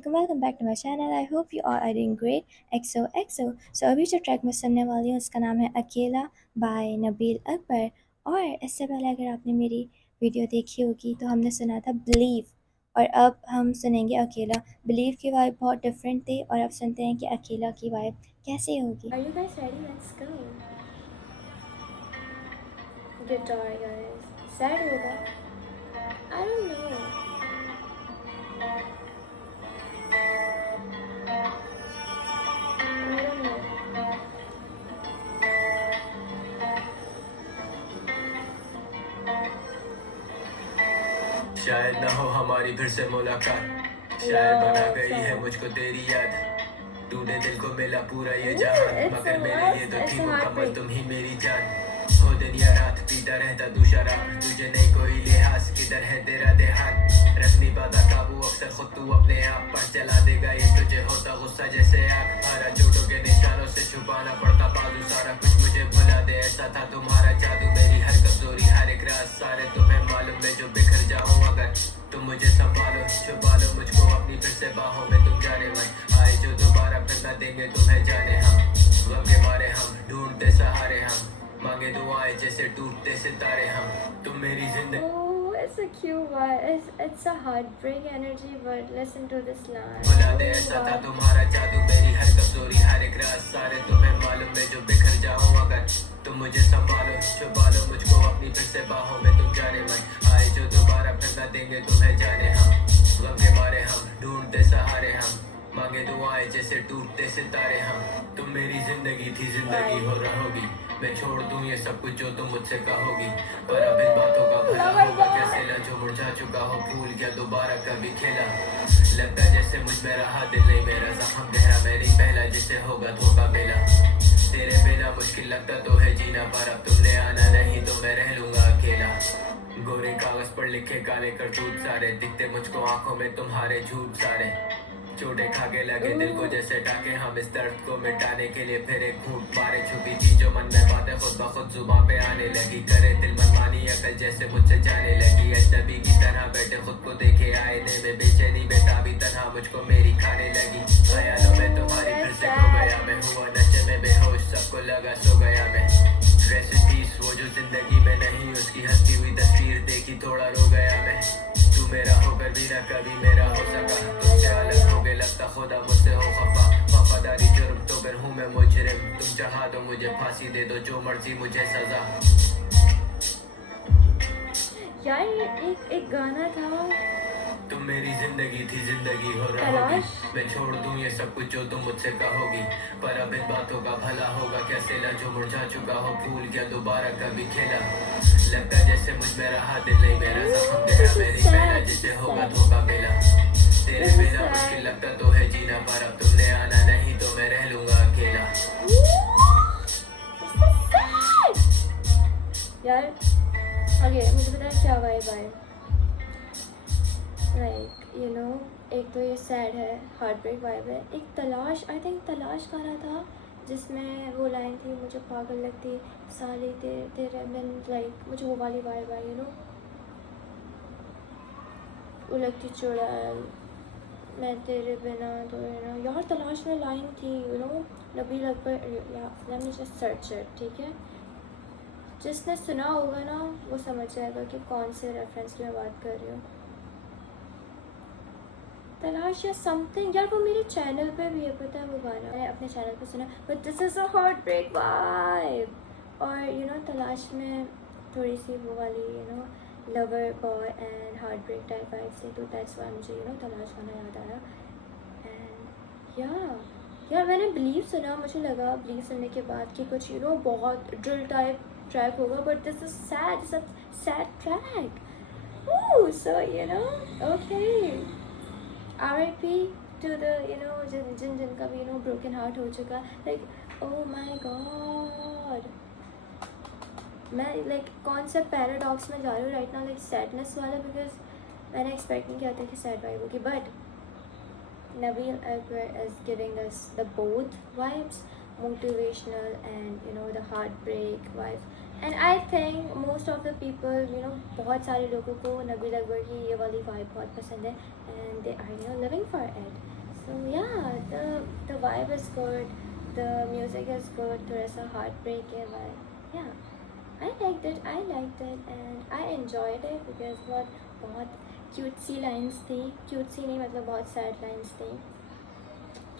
अस्सलाम welcome back to my channel. I hope you all are doing great. एक्सो एक्सो। So अभी जो ट्रैक मैं सुनने वाली हूँ उसका नाम है अकेला बाय नबील अकबर। और इससे पहले अगर आपने मेरी वीडियो देखी होगी तो हमने सुना था बिलीव और अब हम सुनेंगे अकेला। बिलीव की वाइब बहुत डिफरेंट थी और अब सुनते हैं कि अकेला की वाइब कैसी होगी। Are you guys ready? Let's go. Guitar guys. Sad होगा? I don't know. I don't know. शायद ना हो हमारी फिर से मुलाकात, शायद बना गई है मुझको तेरी याद। तूने दिल को मिला पूरा ये जहान, मगर मेरे लिए तो थी मुकम्मल तुम ही मेरी जान। हो दिन या रात पीता रहता तू शराब, तुझे नहीं कोई लिहाज, किधर है तेरा ध्यान। रख नहीं पाता काबू अक्सर खुद तू अपने आप पर, चला देगा ये तुझे होता गुस्सा जैसे आग। भरा चोटों के निशानों से छुपाना पड़ता बाजू, सारा कुछ मुझे भुला दे ऐसा था तुम्हारा जादू। मेरी हर कमजोरी हर एक राज सारे तुम्हें मालूम, मैं जो बिखर जाऊं अगर तुम मुझे संभालो, छुपा लो मुझको अपनी फिर से बाहों में। तुम जाने मन आए जो दोबारा फिर न देंगे तुम्हें जाने हम। गम के मारे हम ढूंढते सहारे, हम मांगे दुआएं जैसे टूटते सितारे हम। तुम मेरी जिंदगी। Oh, it's a cute one. It's a heartbreak energy, but listen to this line. भुला दे ऐसा था तुम्हारा जादू, मेरी हर कमजोरी हर एक राज सारे तुम्हें मालूम, मैं जो बिखर जाऊं अगर तुम मुझे संभालो, छुपा लो मुझको अपनी फिर से बाहों में। तुम जाने मन आए जो दोबारा फिर न देंगे तुम्हें जाने हम। गम के मारे हम ढूंढते सहारे, हम मांगे दुआएं जैसे टूटते सितारे हम। तुम मेरी जिंदगी थी जिंदगी हो रहोगी, मैं छोड़ दूं ये सब कुछ जो तुम मुझसे कहोगी। पर अब इन बातों का भला होगा कैसे ला, जो मुरझा चुका हो फूल क्या दोबारा कभी खिला। लगता जैसे मुझ में रहा दिल नहीं मेरा, जख्म गहरा मैं नहीं पहला जिसे होगा धोखा मिला। तेरे बिना मुश्किल लगता तो है जीना, पर अब तुमने आना नहीं तो मैं रह लूंगा अकेला। गोरे कागज पर लिखे काले करतूत सारे, दिखते मुझको आंखों में तुम्हारे झूठ सारे। चोटे खाके लगे दिल को जैसे टाके, हम इस दर्द को मिटाने के लिए फिर एक घूंट मारे। छुपी थी जो मन में बातें खुद ब खुद जुबान पे आने लगी, करे दिल मनमानी अकल जैसे मुझसे जाने लगी। अजनबी की तरह बैठे खुद को देखे आईने में, बेचैनी बेताबी तन्हा मुझको मेरी खाने लगी। ख्यालों में तुम्हारी फिर से खो गया मैं, हुआ नशे में बेहोश सबको लगा सो गया मैं। रेसिपीज वो जो जिंदगी में नहीं, उसकी हंसती हुई तस्वीर देखी थोड़ा रो गया मैं। तू मेरा होकर भी ना कभी मेरा हो सका, तुमसे अलग हो गए लगता खुदा मुझसे हो खफा। वफादारी जुर्म तो फिर हूँ मैं मुजरिम, तुम चाहा दो मुझे फांसी दे दो जो मर्जी मुझे सजा। यार ये एक गाना था, तुम मेरी जिंदगी थी जिंदगी हो रहोगी, मैं छोड़ दूं ये सब कुछ जो तुम मुझसे कहोगी। पर अब इन बातों का भला होगा कैसे ला, जो मुरझा चुका हो फूल क्या दोबारा कभी खिला। लगता जैसे मुझ में रहा दिल नहीं मेरा, जख्म गहरा मैं नहीं पहला जिसे होगा धोखा मिला। तेरे बिना मुश्किल लगता तो है जीना, पर अब तुमने आना नहीं तो मैं रह लूंगा अकेला। यार ओके मुझे पता है क्या वाइब आए, लाइक यू नो एक तो ये सैड है, हार्ट ब्रेक वाइब है। एक तलाश, आई थिंक तलाश गाना था जिसमें वो लाइन थी, मुझे पागल लगती साली तेरे बिन, लाइक मुझे वो वाली वाइब आई, यू नो वो लगती चुड़ैल मैं तेरे बिना तो यू नो। यार तलाश में लाइन थी, you know Nabeel Akbar, let me just search it, ठीक है। जिसने सुना होगा ना वो समझ जाएगा कि कौन से रेफरेंस की मैं बात कर रही हूँ। तलाश या समथिंग, यार वो मेरे चैनल पे भी है, पता है वो गाना मैंने अपने चैनल पे सुना, but this is a heartbreak vibe. और यू नो तलाश में थोड़ी सी वो वाली you know lover boy and heartbreak type vibe से, तो दैट्स वाई मुझे यू नो तलाश गाना याद आया। एंड यार मैंने बिलीव सुना, मुझे लगा बिलीव सुनने के बाद कि कुछ यू नो बहुत ड्रिल टाइप ट्रैक होगा, but this is sad track. So you know okay, R.I.P. to the you know जिनका भी you know broken heart हो चुका, like oh my god, मैं like कौन से पैराडॉक्स में जा रही हूँ राइट नाउ, like सैडनेस वाला, बिकॉज मैंने एक्सपेक्ट नहीं किया था कि सैड वाइब होगी, but Nabil Akbar is giving us the both vibes, motivational and you know the heartbreak vibes, and I think most of the people बहुत सारे लोगों को नबील अकबर की ये वाली वाइब बहुत पसंद है and they are living for it. So yeah the vibe is good, the music is good, थोड़ा सा हार्ट ब्रेक है but yeah I liked it and I enjoyed it because बहुत cutesy lines थी. Cutesy नहीं मतलब बहुत sad lines थी.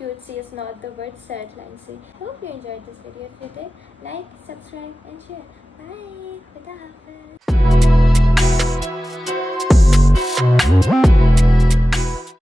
Cutesy is not the word, sad lines थी. Hope you enjoyed this video. If you did, like, subscribe and share. Bye. खुदा हाफिज़.